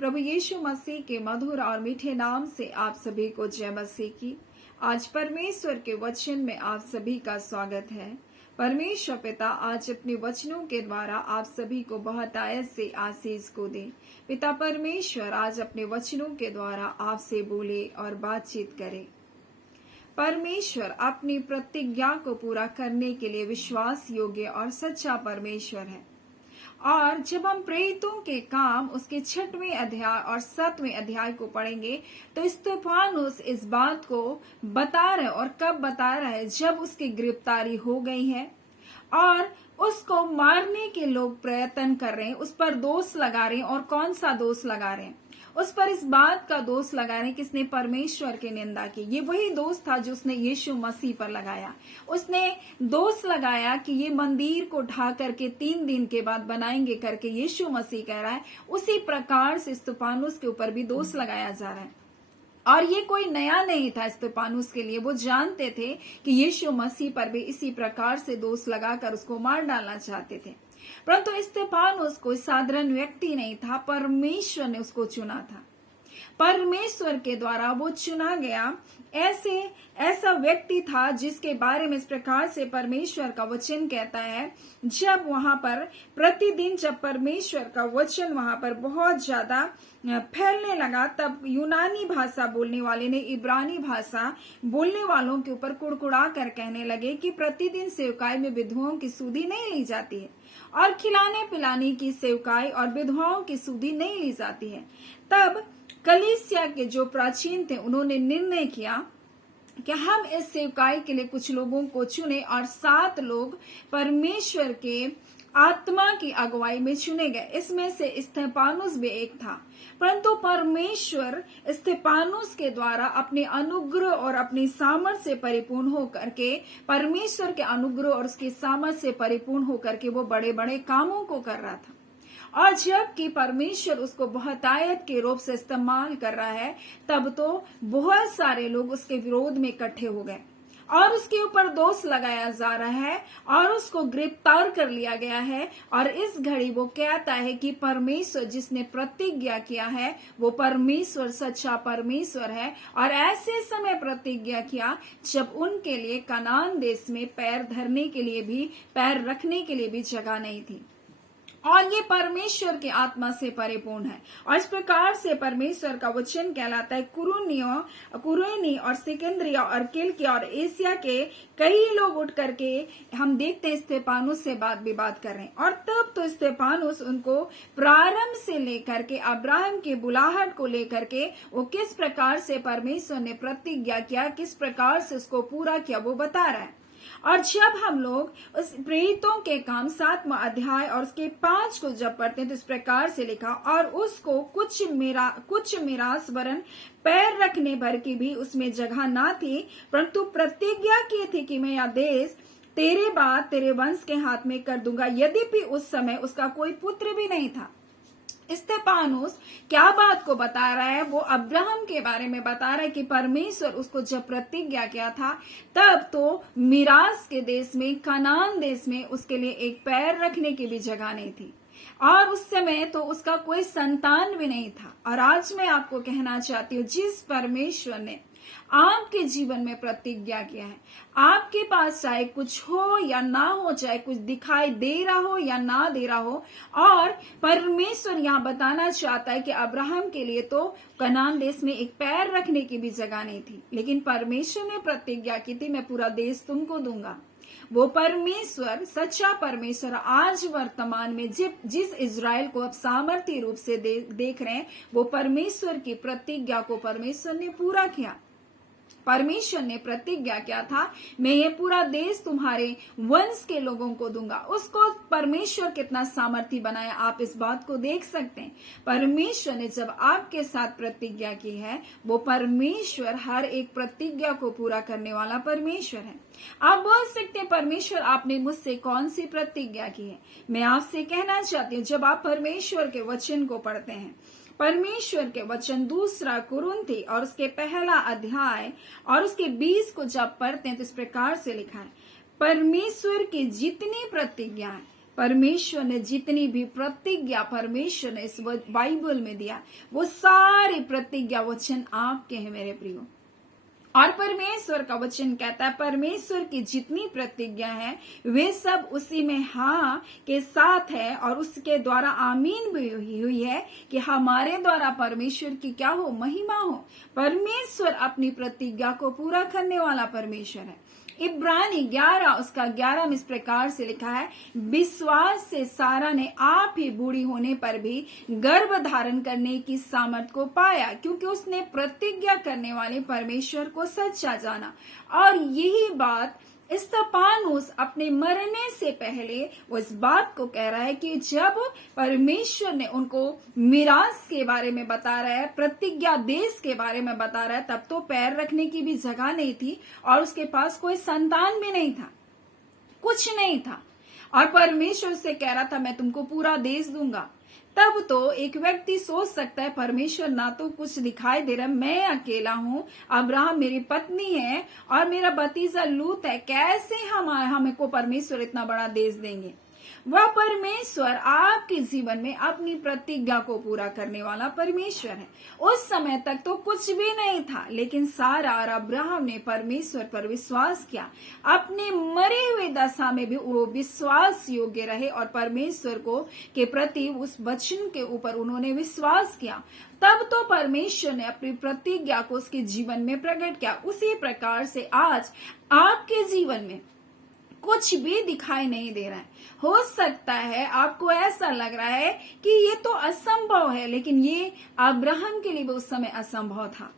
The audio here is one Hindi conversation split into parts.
प्रभु यीशु मसीह के मधुर और मीठे नाम से आप सभी को जय मसीह की। आज परमेश्वर के वचन में आप सभी का स्वागत है। परमेश्वर पिता आज अपने वचनों के द्वारा आप सभी को बहुत आयत से आशीष को दे। पिता परमेश्वर आज अपने वचनों के द्वारा आपसे बोले और बातचीत करे। परमेश्वर अपनी प्रतिज्ञा को पूरा करने के लिए विश्वास योग्य और सच्चा परमेश्वर है। और जब हम प्रेरितों के काम उसके 6वें अध्याय और 7वें अध्याय को पढ़ेंगे तो स्तेफानुस इस बात को बता रहे और कब बता रहा है, जब उसकी गिरफ्तारी हो गई है और उसको मारने के लोग प्रयत्न कर रहे हैं, उस पर दोष लगा रहे हैं। और कौन सा दोष लगा रहे हैं? उस पर इस बात का दोष लगा रहे हैं कि इसने परमेश्वर की निंदा की। ये वही दोष था जो उसने यीशु मसीह पर लगाया। उसने दोष लगाया कि ये मंदिर को ढा करके 3 दिन के बाद बनाएंगे करके यीशु मसीह कह रहा है। उसी प्रकार से स्तेफानुस के ऊपर भी दोष लगाया जा रहा है। और ये कोई नया नहीं था स्तेफानुस के लिए। वो जानते थे कि यीशु मसीह पर भी इसी प्रकार से दोष लगाकर उसको मार डालना चाहते थे। परंतु स्तेफानुस कोई साधारण व्यक्ति नहीं था, परमेश्वर ने उसको चुना था। परमेश्वर के द्वारा वो चुना गया ऐसा व्यक्ति था जिसके बारे में इस प्रकार से परमेश्वर का वचन कहता है, जब वहां पर प्रतिदिन जब परमेश्वर का वचन वहां पर बहुत ज्यादा फैलने लगा, तब यूनानी भाषा बोलने वाले ने इब्रानी भाषा बोलने वालों के ऊपर कुड़कुड़ा कर कहने लगे कि प्रतिदिन सेवकाई में विधवाओं की सुधि नहीं ली जाती है और खिलाने पिलाने की सेवकाई और विधवाओं की सुधि नहीं ली जाती है। तब कलीसिया के जो प्राचीन थे उन्होंने निर्णय किया कि हम इस सेवकाई के लिए कुछ लोगों को चुने और 7 लोग परमेश्वर के आत्मा की अगुवाई में चुने गए। इसमें से स्तेफानुस भी एक था। परंतु परमेश्वर स्तेफानुस के द्वारा अपने अनुग्रह और अपनी सामर्थ से परिपूर्ण होकर के, परमेश्वर के अनुग्रह और उसकी सामर्थ से परिपूर्ण होकर के वो बड़े बड़े कामों को कर रहा था। और जबकि परमेश्वर उसको बहुतायत के रूप से इस्तेमाल कर रहा है, तब तो बहुत सारे लोग उसके विरोध में इकट्ठे हो गए और उसके ऊपर दोष लगाया जा रहा है और उसको गिरफ्तार कर लिया गया है। और इस घड़ी वो कहता है कि परमेश्वर जिसने प्रतिज्ञा किया है वो परमेश्वर सच्चा परमेश्वर है। और ऐसे समय प्रतिज्ञा किया जब उनके लिए कनान देश में पैर धरने के लिए भी, पैर रखने के लिए भी जगह नहीं थी। और ये परमेश्वर के आत्मा से परिपूर्ण है। और इस प्रकार से परमेश्वर का वचन कहलाता है। कुरेनी और सिकंदरिया और किलिकिया और एशिया के कई लोग उठ करके हम देखते हैं स्तेफानुस से बात कर रहे हैं। और तब तो स्तेफानुस उनको प्रारंभ से लेकर के अब्राहम के बुलाहट को लेकर के वो किस प्रकार से परमेश्वर ने प्रतिज्ञा किया, किस प्रकार से उसको पूरा किया, वो बता रहा है। और जब हम लोग उस प्रेरितों के काम 7वां अध्याय और उसके 5 को जब पढ़ते हैं तो इस प्रकार से लिखा, और उसको कुछ मिरास वरन पैर रखने भर की भी उसमें जगह ना थी, परंतु प्रतिज्ञा की थी कि मैं यह देश तेरे बाद तेरे वंश के हाथ में कर दूंगा। यद्यपि उस समय उसका कोई पुत्र भी नहीं था। स्तेफानुस क्या बात को बता रहा है? वो अब्राहम के बारे में बता रहा है कि परमेश्वर उसको जब प्रतिज्ञा किया था तब तो मिरास के देश में, कनान देश में उसके लिए एक पैर रखने की भी जगह नहीं थी और उस समय तो उसका कोई संतान भी नहीं था। और आज मैं आपको कहना चाहती हूँ, जिस परमेश्वर ने आपके जीवन में प्रतिज्ञा किया है, आपके पास चाहे कुछ हो या ना हो, चाहे कुछ दिखाई दे रहा हो या ना दे रहा हो, और परमेश्वर यहाँ बताना चाहता है कि अब्राहम के लिए तो कनान देश में एक पैर रखने की भी जगह नहीं थी, लेकिन परमेश्वर ने प्रतिज्ञा की थी मैं पूरा देश तुमको दूंगा। वो परमेश्वर, सच्चा परमेश्वर आज वर्तमान में जिस इजराइल को अब सामर्थ्य रूप से देख रहे हैं, वो परमेश्वर की प्रतिज्ञा को परमेश्वर ने पूरा किया। परमेश्वर ने प्रतिज्ञा किया था मैं ये पूरा देश तुम्हारे वंश के लोगों को दूंगा। उसको परमेश्वर कितना सामर्थ्य बनाया आप इस बात को देख सकते हैं। परमेश्वर ने जब आपके साथ प्रतिज्ञा की है, वो परमेश्वर हर एक प्रतिज्ञा को पूरा करने वाला परमेश्वर है। आप बोल सकते हैं परमेश्वर आपने मुझसे कौन सी प्रतिज्ञा की है? मैं आपसे कहना चाहती हूँ, जब आप परमेश्वर के वचन को पढ़ते हैं, परमेश्वर के वचन 2 कुरिन्थी और उसके 1 अध्याय और उसके 20 को जब पढ़ते हैं तो इस प्रकार से लिखा है, परमेश्वर की जितनी प्रतिज्ञाएं परमेश्वर ने जितनी भी प्रतिज्ञा परमेश्वर ने इस बाइबल में दिया, वो सारी प्रतिज्ञा वचन आपके हैं मेरे प्रियो। और परमेश्वर का वचन कहता है परमेश्वर की जितनी प्रतिज्ञा है वे सब उसी में हाँ के साथ है, और उसके द्वारा आमीन भी हुई है कि हमारे द्वारा परमेश्वर की क्या हो, महिमा हो। परमेश्वर अपनी प्रतिज्ञा को पूरा करने वाला परमेश्वर है। इब्रानी 11 उसका 11 में इस प्रकार से लिखा है, विश्वास से सारा ने आप ही बूढ़ी होने पर भी गर्भ धारण करने की सामर्थ को पाया, क्योंकि उसने प्रतिज्ञा करने वाले परमेश्वर को सच्चा जाना। और यही बात स्तेफानोस अपने मरने से पहले वो इस बात को कह रहा है कि जब परमेश्वर ने उनको मिरास के बारे में बता रहा है, प्रतिज्ञा देश के बारे में बता रहा है, तब तो पैर रखने की भी जगह नहीं थी और उसके पास कोई संतान भी नहीं था, कुछ नहीं था, और परमेश्वर से कह रहा था मैं तुमको पूरा देश दूंगा। तब तो एक व्यक्ति सोच सकता है परमेश्वर ना तो कुछ दिखाई दे रहा, मैं अकेला हूँ, अब्राहम मेरी पत्नी है और मेरा भतीजा लूत है, कैसे हमको परमेश्वर इतना बड़ा देश देंगे। वह परमेश्वर आपके जीवन में अपनी प्रतिज्ञा को पूरा करने वाला परमेश्वर है। उस समय तक तो कुछ भी नहीं था, लेकिन सारा और अब्राहम ने परमेश्वर पर विश्वास किया। अपने मरे हुए दशा में भी वो विश्वास योग्य रहे और परमेश्वर को के प्रति उस वचन के ऊपर उन्होंने विश्वास किया। तब तो परमेश्वर ने अपनी प्रतिज्ञा को उसके जीवन में प्रकट किया। उसी प्रकार से आज आपके जीवन में कुछ भी दिखाई नहीं दे रहा है। हो सकता है आपको ऐसा लग रहा है कि ये तो असंभव है, लेकिन ये अब्राहम के लिए भी उस समय असंभव था,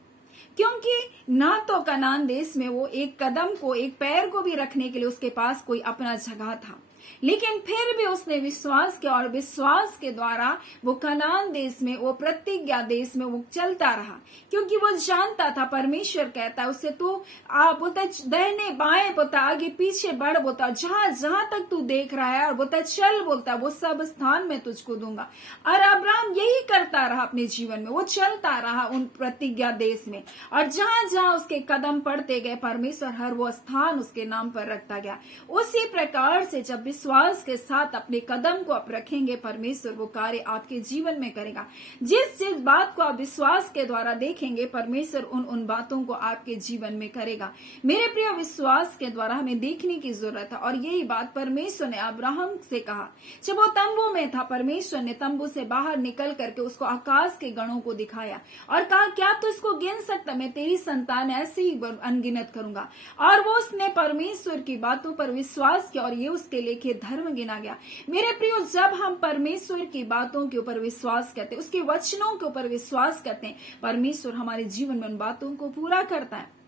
क्योंकि ना तो कनान देश में वो एक कदम को, एक पैर को भी रखने के लिए उसके पास कोई अपना जगह था, लेकिन फिर भी उसने विश्वास किया और विश्वास के द्वारा वो कनान देश में, वो प्रतिज्ञा देश में वो चलता रहा, क्योंकि वो जानता था परमेश्वर कहता है उससे तू बोलता दाहिने बाएं, बोलता आगे पीछे बढ़, बोलता जहां जहां तक तू देख रहा है, और बोलता चल, बोलता वो सब स्थान में तुझको दूंगा। और अब्राहम यही करता रहा अपने जीवन में, वो चलता रहा उन प्रतिज्ञा देश में, और जहां जहां उसके कदम पड़ते गए परमेश्वर हर वो स्थान उसके नाम पर रखता गया। उसी प्रकार से जब विश्वास के साथ अपने कदम को आप रखेंगे, परमेश्वर वो कार्य आपके जीवन में करेगा। जिस जिस बात को आप विश्वास के द्वारा देखेंगे, परमेश्वर उन बातों को आपके जीवन में करेगा। मेरे प्रिय, विश्वास के द्वारा हमें देखने की जरूरत है, और यही बात परमेश्वर ने अब्राहम से कहा। जब वो तंबू में था, परमेश्वर ने तंबू से बाहर निकल करके उसको आकाश के गणों को दिखाया और कहा क्या तू इसको गिन सकता, मैं तेरी संतान ऐसे ही अनगिनत करूंगा। और वो उसने परमेश्वर की बातों पर विश्वास किया और ये उसके लेके धर्म गिना गया। मेरे प्रियो, जब हम परमेश्वर की बातों के ऊपर विश्वास करते हैं, उसके वचनों के ऊपर विश्वास करते हैं, परमेश्वर हमारे जीवन में उन बातों को पूरा करता है।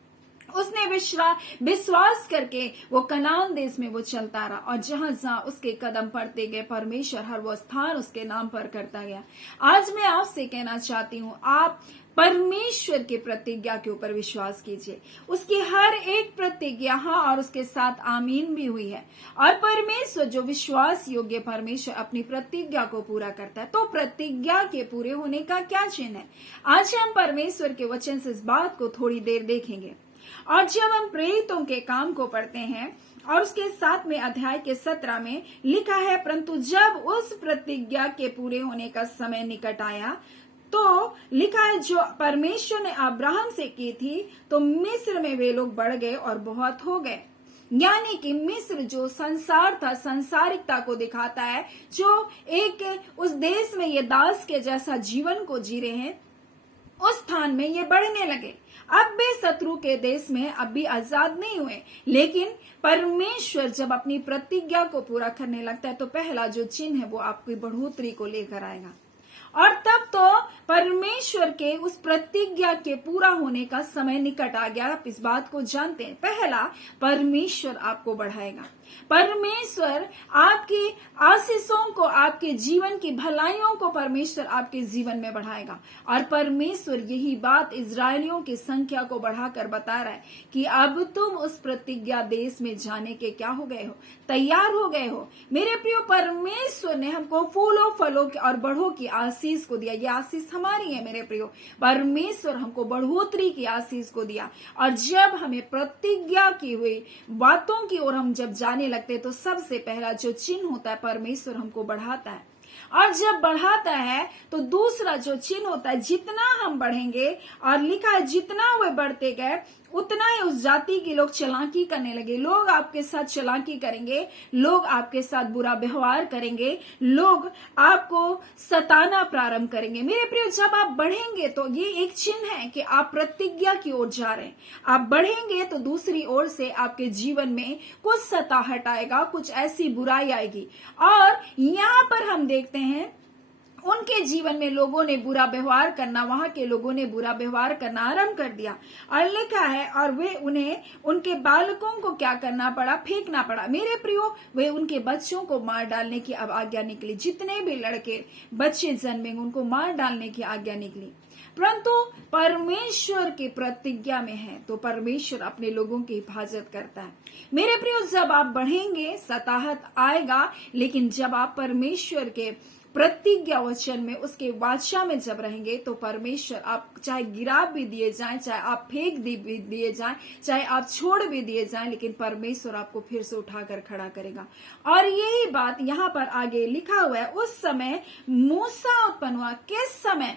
उसने विश्वास करके वो कनान देश में वो चलता रहा, और जहां जहां उसके कदम पड़ते गए, परमेश्वर हर वो स्थान उसके नाम पर करता गया। आज मैं आपसे कहना चाहती हूँ, आप परमेश्वर के प्रतिज्ञा के ऊपर विश्वास कीजिए। उसकी हर एक प्रतिज्ञा हाँ और उसके साथ आमीन भी हुई है, और परमेश्वर जो विश्वास योग्य परमेश्वर अपनी प्रतिज्ञा को पूरा करता है। तो प्रतिज्ञा के पूरे होने का क्या चिन्ह है? आज हम परमेश्वर के वचन से इस बात को थोड़ी देर देखेंगे। और जब हम प्रेरितों के काम को पढ़ते हैं, और उसके 7वें अध्याय के 17 में लिखा है, परंतु जब उस प्रतिज्ञा के पूरे होने का समय निकट आया, तो लिखा है जो परमेश्वर ने अब्राहम से की थी, तो मिस्र में वे लोग बढ़ गए और बहुत हो गए। यानी कि मिस्र जो संसार था, संसारिकता को दिखाता है, जो एक उस देश में ये दास के जैसा जीवन को जी रहे हैं, उस स्थान में ये बढ़ने लगे। अब भी शत्रु के देश में अब भी आजाद नहीं हुए, लेकिन परमेश्वर जब अपनी प्रतिज्ञा को पूरा करने लगता है, तो पहला जो चिन्ह है वो आपकी बढ़ोतरी को लेकर आएगा। और तब तो परमेश्वर के उस प्रतिज्ञा के पूरा होने का समय निकट आ गया। आप इस बात को जानते हैं। पहला, परमेश्वर आपको बढ़ाएगा। परमेश्वर आपकी आशीषों को, आपके जीवन की भलाइयों को परमेश्वर आपके जीवन में बढ़ाएगा। और परमेश्वर यही बात इजरायलियों की संख्या को बढ़ाकर बता रहा है कि अब तुम उस प्रतिज्ञा देश में जाने के क्या हो गए हो, तैयार हो गए हो। मेरे प्रियो, परमेश्वर ने हमको फूलों फलों और बढ़ों की आशीष को दिया। ये आशीष हमारी है मेरे प्रियो। परमेश्वर हमको बढ़ोतरी की आशीष को दिया, और जब हमें प्रतिज्ञा की हुई बातों की ओर हम जब जाने जाने लगते तो सबसे पहला जो चिन्ह होता है, परमेश्वर हमको बढ़ाता है। और जब बढ़ाता है तो दूसरा जो चिन्ह होता है, जितना हम बढ़ेंगे, और लिखा है जितना वे बढ़ते गए उतना ही उस जाति के लोग चालाकी करने लगे। लोग आपके साथ चालाकी करेंगे, लोग आपके साथ बुरा व्यवहार करेंगे, लोग आपको सताना प्रारंभ करेंगे। मेरे प्रिय, जब आप बढ़ेंगे तो ये एक चिन्ह है कि आप प्रतिज्ञा की ओर जा रहे हैं। आप बढ़ेंगे तो दूसरी ओर से आपके जीवन में कुछ सताहट आएगा, कुछ ऐसी बुराई आएगी। और यहाँ पर हम देखते हैं उनके जीवन में लोगों ने बुरा व्यवहार करना, वहां के लोगों ने बुरा व्यवहार करना आरंभ कर दिया। और लिखा है, और वे उन्हें उनके बालकों को क्या करना पड़ा, फेंकना पड़ा। मेरे प्रियो, वे उनके बच्चों को मार डालने की अब आज्ञा निकली। जितने भी लड़के बच्चे जन्मेंगे उनको मार डालने की आज्ञा निकली। परंतु परमेश्वर की प्रतिज्ञा में है तो परमेश्वर अपने लोगों की हिफाजत करता है। मेरे प्रियो, जब आप बढ़ेंगे सताहट आएगा, लेकिन जब आप परमेश्वर के प्रतिज्ञा वचन में, उसके वाचा में जब रहेंगे तो परमेश्वर, आप चाहे गिरा भी दिए जाएं, चाहे आप फेंक भी दिए जाएं, चाहे आप छोड़ भी दिए जाएं, लेकिन परमेश्वर आपको फिर से उठाकर खड़ा करेगा। और यही बात यहाँ पर आगे लिखा हुआ है। उस समय मूसा उत्पन्न हुआ। किस समय?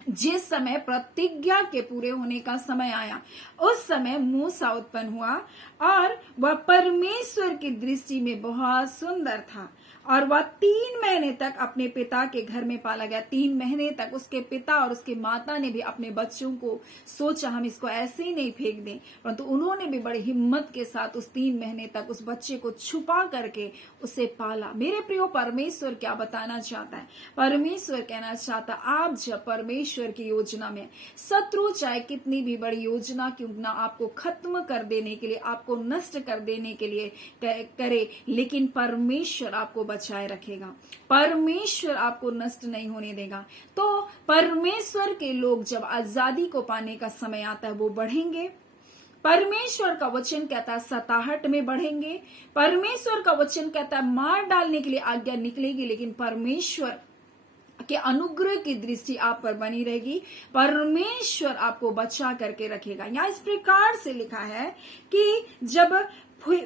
जिस समय प्रतिज्ञा के पूरे होने का समय आया, उस समय मूसा उत्पन्न हुआ और वह परमेश्वर की दृष्टि में बहुत सुंदर था। और वह 3 महीने तक अपने पिता के घर में पाला गया। 3 महीने तक उसके पिता और उसके माता ने भी अपने बच्चों को सोचा हम इसको ऐसे ही नहीं फेंक दें, परंतु उन्होंने भी बड़ी हिम्मत के साथ उस 3 महीने तक उस बच्चे को छुपा करके उसे पाला। मेरे प्रियो, परमेश्वर क्या बताना चाहता है? परमेश्वर कहना चाहता, आप जब परमेश्वर की योजना में, शत्रु चाहे कितनी भी बड़ी योजना क्यों ना आपको खत्म कर देने के लिए, आपको नष्ट कर देने के लिए करे, लेकिन परमेश्वर आपको बचाए रखेगा। परमेश्वर आपको नष्ट नहीं होने देगा। तो परमेश्वर के लोग जब आजादी को पाने का समय आता है वो बढ़ेंगे। परमेश्वर का वचन कहता है सताहट में बढ़ेंगे। परमेश्वर का वचन कहता है मार डालने के लिए आज्ञा निकलेगी, लेकिन परमेश्वर के अनुग्रह की दृष्टि आप पर बनी रहेगी। परमेश्वर आपको बचा करके रखेगा। यहाँ इस प्रकार से लिखा है कि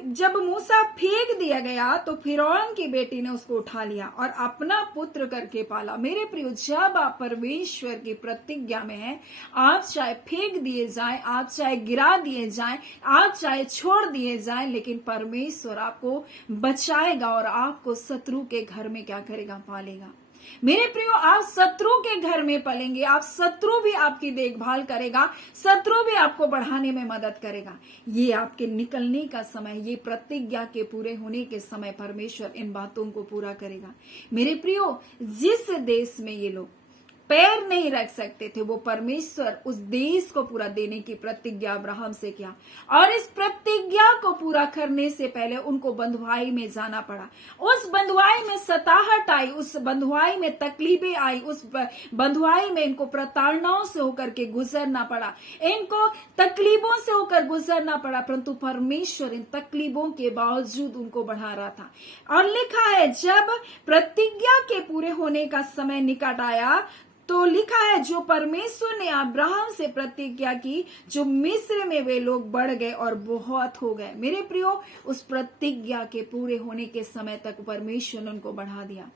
जब मूसा फेंक दिया गया तो फिरौन की बेटी ने उसको उठा लिया और अपना पुत्र करके पाला। मेरे प्रियो, जब आप परमेश्वर की प्रतिज्ञा में हैं, आप चाहे फेंक दिए जाएं, आप चाहे गिरा दिए जाएं, आप चाहे छोड़ दिए जाएं, लेकिन परमेश्वर आपको बचाएगा और आपको शत्रु के घर में क्या करेगा, पालेगा। मेरे प्रियो, आप शत्रु के घर में पलेंगे, आप शत्रु भी आपकी देखभाल करेगा, शत्रु भी आपको बढ़ाने में मदद करेगा। ये आपके निकलने का समय, ये प्रतिज्ञा के पूरे होने के समय परमेश्वर इन बातों को पूरा करेगा। मेरे प्रियो, जिस देश में ये लोग पैर नहीं रख सकते थे, वो परमेश्वर उस देश को पूरा देने की प्रतिज्ञा अब्राहम से किया। और इस प्रतिज्ञा को पूरा करने से पहले उनको बंधुआई में जाना पड़ा। उस बंधुआई में सताहट आई, उस बंधुआई में तकलीफें आई, उस बंधुआई में इनको प्रताड़नाओं से होकर के गुजरना पड़ा, इनको तकलीफों से होकर गुजरना पड़ा, परंतु परमेश्वर इन तकलीफों के बावजूद उनको बढ़ा रहा था। और लिखा है जब प्रतिज्ञा के पूरे होने का समय निकट आया तो लिखा है जो परमेश्वर ने अब्राहम से प्रतिज्ञा की, जो मिस्र में वे लोग बढ़ गए और बहुत हो गए। मेरे प्रियो, उस प्रतिज्ञा के पूरे होने के समय तक परमेश्वर ने उनको बढ़ा दिया।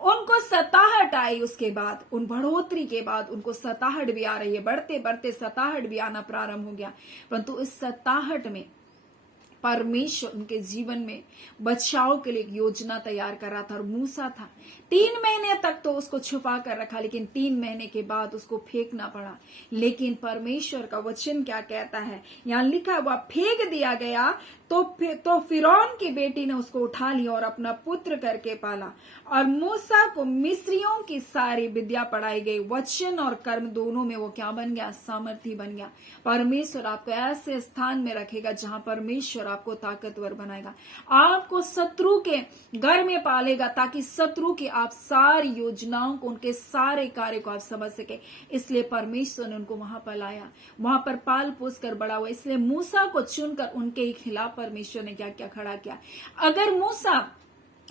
उनको सताहट आई, उसके बाद उन बढ़ोतरी के बाद उनको सताहट भी आ रही है, बढ़ते बढ़ते सताहट भी आना प्रारंभ हो गया। परंतु इस सताहट में परमेश्वर उनके जीवन में बचाव के लिए एक योजना तैयार कर रहा था और मूसा था। 3 महीने तक तो उसको छुपा कर रखा, लेकिन 3 महीने के बाद उसको फेंकना पड़ा। लेकिन परमेश्वर का वचन क्या कहता है, यहाँ लिखा हुआ फेंक दिया गया तो फिरौन की बेटी ने उसको उठा लिया और अपना पुत्र करके पाला। और मूसा को मिस्रियों की सारी विद्या पढ़ाई गई, वचन और कर्म दोनों में वो क्या बन गया, सामर्थी बन गया। परमेश्वर आपको ऐसे स्थान में रखेगा जहां परमेश्वर आपको ताकतवर बनाएगा, आपको शत्रु के घर में पालेगा, ताकि शत्रु की आप सारी योजनाओं को, उनके सारे कार्य को आप समझ सके। इसलिए परमेश्वर ने उनको वहां पर लाया, वहां पर पाल पोस कर बड़ा हुआ। इसलिए मूसा को चुनकर उनके खिलाफ परमेश्वर ने क्या क्या खड़ा किया। अगर मूसा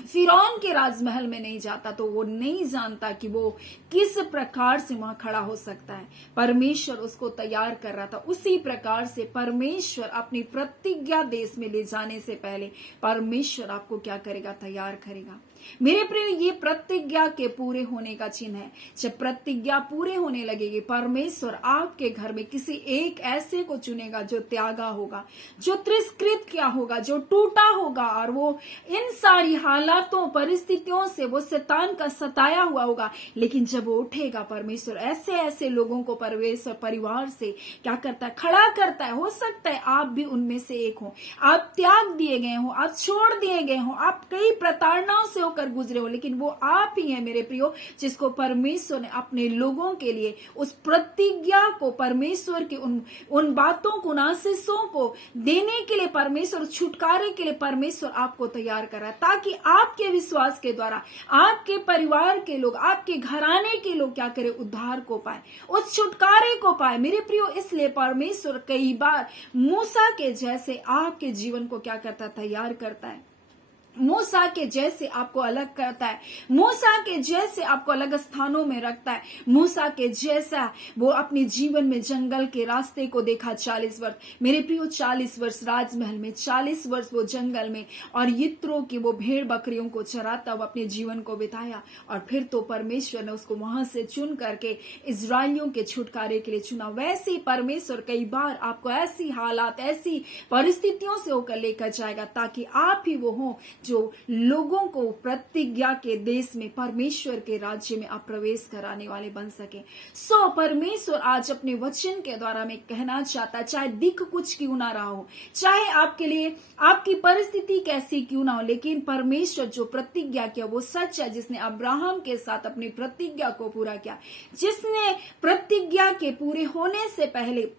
फिरौन के राजमहल में नहीं जाता तो वो नहीं जानता कि वो किस प्रकार से वहां खड़ा हो सकता है। परमेश्वर उसको तैयार कर रहा था। उसी प्रकार से परमेश्वर अपनी प्रतिज्ञा देश में ले जाने से पहले परमेश्वर आपको क्या करेगा? तैयार करेगा। मेरे प्रिय, ये प्रतिज्ञा के पूरे होने का चिन्ह है। जब प्रतिज्ञा पूरे होने लगेगी, परमेश्वर आपके घर में किसी एक ऐसे को चुनेगा जो त्यागा होगा, जो तिरस्कृत किया होगा, जो टूटा होगा, और वो इन सारी हालातों परिस्थितियों से वो शैतान का सताया हुआ होगा। लेकिन जब वो उठेगा, परमेश्वर ऐसे ऐसे लोगों को परमेश्वर परिवार से क्या करता है? खड़ा करता है। हो सकता है आप भी उनमें से एक हो। आप त्याग दिए गए हो, आप छोड़ दिए गए हो, आप कई प्रताड़नाओं से होकर गुजरे हो, लेकिन वो आप ही हैं मेरे प्रियो, जिसको परमेश्वर ने अपने लोगों के लिए उस प्रतिज्ञा को, परमेश्वर की उन बातों को, उन आशीषों को देने के लिए परमेश्वर, छुटकारे के लिए परमेश्वर आपको तैयार कर रहा है, ताकि आपके विश्वास के द्वारा आपके परिवार के लोग, आपके घराने के लोग क्या करें? उद्धार को पाए, उस छुटकारे को पाए मेरे प्रियो। इसलिए परमेश्वर कई बार मूसा के जैसे आपके जीवन को क्या करता है? तैयार करता है। मूसा के जैसे आपको अलग करता है, मूसा के जैसे आपको अलग स्थानों में रखता है। मूसा के जैसा वो अपने जीवन में जंगल के रास्ते को देखा 40 वर्ष। मेरे प्रियो, 40 वर्ष राजमहल में, 40 वर्ष वो जंगल में और यित्रो की वो भेड़ बकरियों को चराता हुआ अपने जीवन को बिताया। और फिर तो परमेश्वर ने उसको वहां से चुन करके इजरायलियों के छुटकारे के लिए चुना। वैसे ही परमेश्वर कई बार आपको ऐसी हालात, ऐसी परिस्थितियों से होकर लेकर जाएगा, ताकि आप ही वो हो जो लोगों को प्रतिज्ञा के देश में, परमेश्वर के राज्य में आप प्रवेश कराने वाले बन सके। परमेश्वर आज अपने वचन के द्वारा में कहना चाहता है, चाहे दिख कुछ क्यों ना रहा हो, चाहे आपके लिए आपकी परिस्थिति कैसी क्यों ना हो, लेकिन परमेश्वर जो प्रतिज्ञा किया वो सच है, जिसने अब्राहम के साथ अपनी प्रतिज्ञा को पूरा किया, जिसने प्रतिज्ञा के पूरे होने से पहले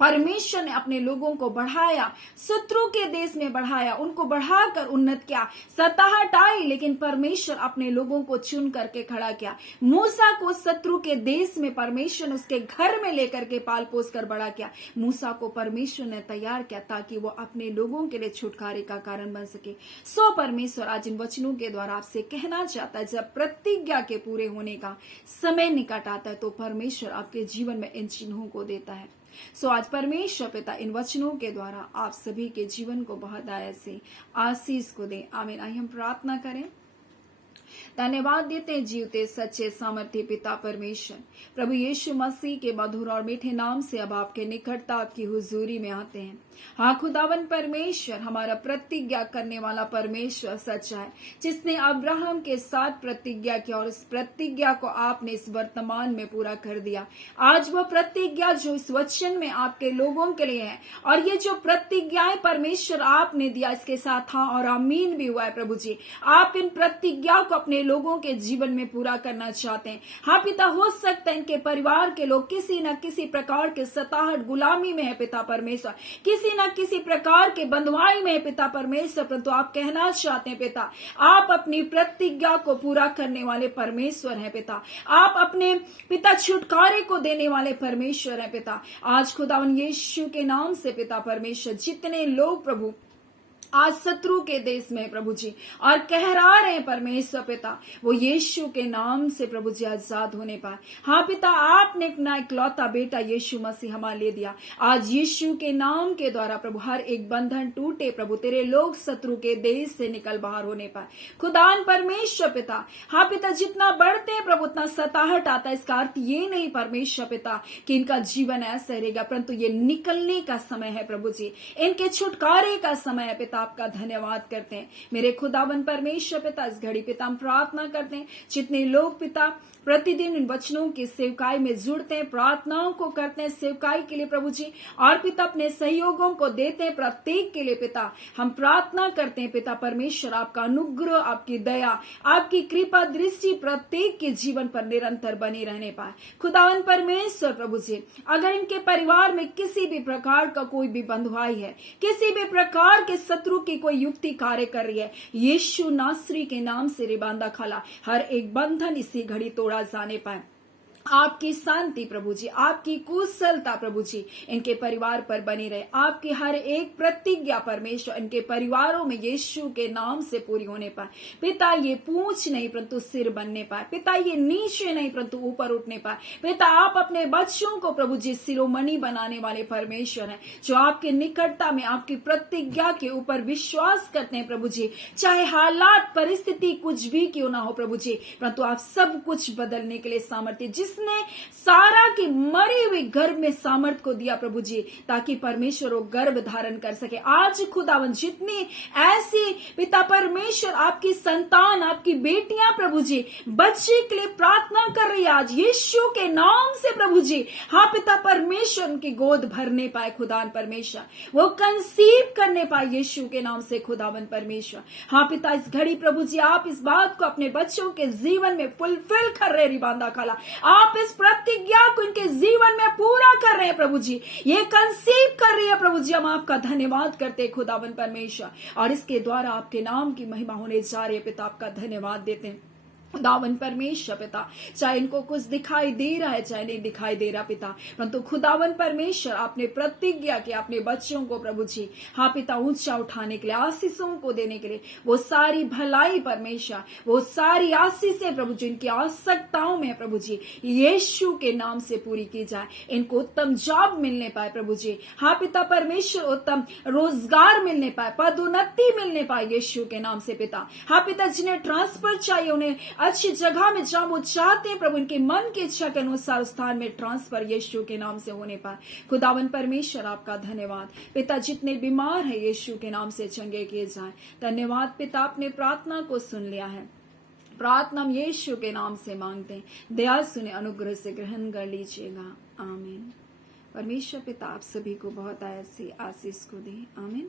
परमेश्वर ने अपने लोगों को बढ़ाया, शत्रु के देश में बढ़ाया, उनको बढ़ाकर उन्नत किया, सताहट आई, लेकिन परमेश्वर अपने लोगों को चुन करके खड़ा किया। मूसा को शत्रु के देश में परमेश्वर ने उसके घर में लेकर के पाल पोस कर बड़ा किया। मूसा को परमेश्वर ने तैयार किया ताकि वो अपने लोगों के लिए छुटकारे का कारण बन सके। परमेश्वर आज इन वचनों के द्वारा आपसे कहना चाहता है, जब प्रतिज्ञा के पूरे होने का समय निकट आता है तो परमेश्वर आपके जीवन में इन चिन्हों को देता है। आज परमेश्वर पिता इन वचनों के द्वारा आप सभी के जीवन को बहुत आयत से आशीष को दे। आमीन। आइए हम प्रार्थना करें। धन्यवाद देते हैं जीवते सच्चे सामर्थ्य पिता परमेश्वर, प्रभु यीशु मसीह के मधुर और मीठे नाम से अब आपके निकटता, आपकी हुजूरी में आते हैं। हाँ खुदावन परमेश्वर, हमारा प्रतिज्ञा करने वाला परमेश्वर सच्चा है, जिसने अब्राहम के साथ प्रतिज्ञा की और इस प्रतिज्ञा को आपने इस वर्तमान में पूरा कर दिया। आज वह प्रतिज्ञा जो इस वचन में आपके लोगों के लिए है, और ये जो प्रतिज्ञाएं परमेश्वर आपने दिया, इसके साथ हाँ और आमीन भी हुआ है। प्रभु जी, आप इन प्रतिज्ञा को अपने लोगों के जीवन में पूरा करना चाहते हैं। हाँ पिता, हो सकता है इनके परिवार के लोग किसी न किसी प्रकार के सताहट, गुलामी में है पिता परमेश्वर, किसी न किसी प्रकार के बंधुआई में है पिता परमेश्वर, परंतु आप कहना चाहते हैं पिता, आप अपनी प्रतिज्ञा को पूरा करने वाले परमेश्वर हैं पिता। आप अपने पिता छुटकारे को देने वाले परमेश्वर हैं पिता। आज खुदावन यीशु के नाम से पिता परमेश्वर, जितने लोग प्रभु आज शत्रु के देश में प्रभु जी और कहरा रहे हैं परमेश्वर पिता, वो यीशु के नाम से प्रभु जी आजाद होने पाए। हाँ पिता, आपने अपना इकलौता बेटा यीशु मसीह हमारे लिए दिया। आज यीशु के नाम के द्वारा प्रभु हर एक बंधन टूटे प्रभु, तेरे लोग शत्रु के देश से निकल बाहर होने पाए। खुदान परमेश्वर पिता, हाँ पिता, जितना बढ़ते हैं प्रभु उतना सताहट आता है। इसका अर्थ ये नहीं परमेश्वर पिता कि इनका जीवन ऐसा रहेगा, परंतु ये निकलने का समय है प्रभु जी, इनके छुटकारे का समय है पिता। आपका धन्यवाद करते हैं मेरे खुदावन परमेश्वर पिता। इस घड़ी पिता हम प्रार्थना करते हैं, जितने लोग पिता प्रतिदिन इन वचनों की सेवकाई में जुड़ते हैं, प्रार्थनाओं को करते हैं सेवकाई के लिए प्रभु जी, और पिता अपने सहयोगों को देते हैं प्रत्येक के लिए पिता, हम प्रार्थना करते हैं पिता परमेश्वर, आपका अनुग्रह, आपकी दया, आपकी कृपा दृष्टि प्रत्येक के जीवन पर निरंतर बनी रहने पाए। खुदावन परमेश्वर प्रभु जी, अगर इनके परिवार में किसी भी प्रकार का कोई भी बंधुआई है, किसी भी प्रकार के शत्रु की कोई युक्ति कार्य कर रही है, यीशु नासरी के नाम से रिबांदा खाला हर एक बंधन इसी घड़ी तोड़ा जाने पाए। आपकी शांति प्रभु जी, आपकी कुशलता प्रभु जी इनके परिवार पर बनी रहे। आपकी हर एक प्रतिज्ञा परमेश्वर इनके परिवारों में यीशु के नाम से पूरी होने पाए। पिता ये पूंछ नहीं परंतु सिर बनने पाए। पिता ये नीचे नहीं परंतु ऊपर उठने पाए। पिता आप अपने बच्चों को प्रभु जी शिरोमणि बनाने वाले परमेश्वर हैं, जो आपके निकटता में आपकी प्रतिज्ञा के ऊपर विश्वास करते हैं प्रभु जी। चाहे हालात परिस्थिति कुछ भी क्यों ना हो प्रभु जी, परंतु आप सब कुछ बदलने के लिए सामर्थ्य, जिसने सारा की मरी हुई गर्भ में सामर्थ को दिया प्रभु जी, ताकि परमेश्वर वो गर्भ धारण कर सके। आज खुदावन जितनी ऐसी पिता परमेश्वर आपकी संतान आपकी बेटियां प्रभु जी बच्चे के लिए प्रार्थना कर रही है आज यीशु के नाम से प्रभु जी, हाँ पिता परमेश्वर उनकी गोद भरने पाए खुदावन परमेश्वर, वो कंसीव करने पाए यीशु के नाम से खुदावन परमेश्वर। हाँ पिता इस घड़ी प्रभु जी आप इस बात को अपने बच्चों के जीवन में फुलफिल कर रहे रिबांदा खाला, आप इस प्रतिज्ञा को इनके जीवन में पूरा कर रहे हैं प्रभु जी, ये कंसीव कर रही है प्रभु जी। हम आपका धन्यवाद करते हैं खुदावन परमेश्वर, और इसके द्वारा आपके नाम की महिमा होने जा रही है पिता, आपका धन्यवाद देते हैं खुदावन परमेश्वर पिता। चाहे इनको कुछ दिखाई दे रहा है चाहे नहीं दिखाई दे रहा पिता, परंतु खुदावन परमेश्वर आपने प्रतिज्ञा की अपने बच्चों को प्रभु जी हाँ पिता ऊंचा उठाने के लिए, आशीषों को देने के लिए, वो सारी भलाई परमेश्वर, वो सारी आशीषें प्रभु जी इनकी आवश्यकताओं में प्रभु जी यीशु के नाम से पूरी की जाए। इनको उत्तम जॉब मिलने पाए प्रभु जी, हाँ पिता परमेश्वर उत्तम रोजगार मिलने पाए, पदोन्नति मिलने पाए यीशु के नाम से पिता। हाँ पिता जिन्हें ट्रांसफर चाहिए उन्हें अच्छी जगह में जहां वो चाहते हैं प्रभु इनके मन की इच्छा के अनुसार स्थान में ट्रांसफर यीशु के नाम से होने पाए। खुदावन परमेश्वर आपका धन्यवाद पिता, जितने बीमार है यीशु के नाम से चंगे किए जाए। धन्यवाद पिता, आपने प्रार्थना को सुन लिया है, प्रार्थना हम यीशु के नाम से मांगते हैं, दया सुने अनुग्रह से ग्रहण कर लीजिएगा, आमीन। परमेश्वर पिता आप सभी को बहुत ऐसी आशीष को दे, आमीन।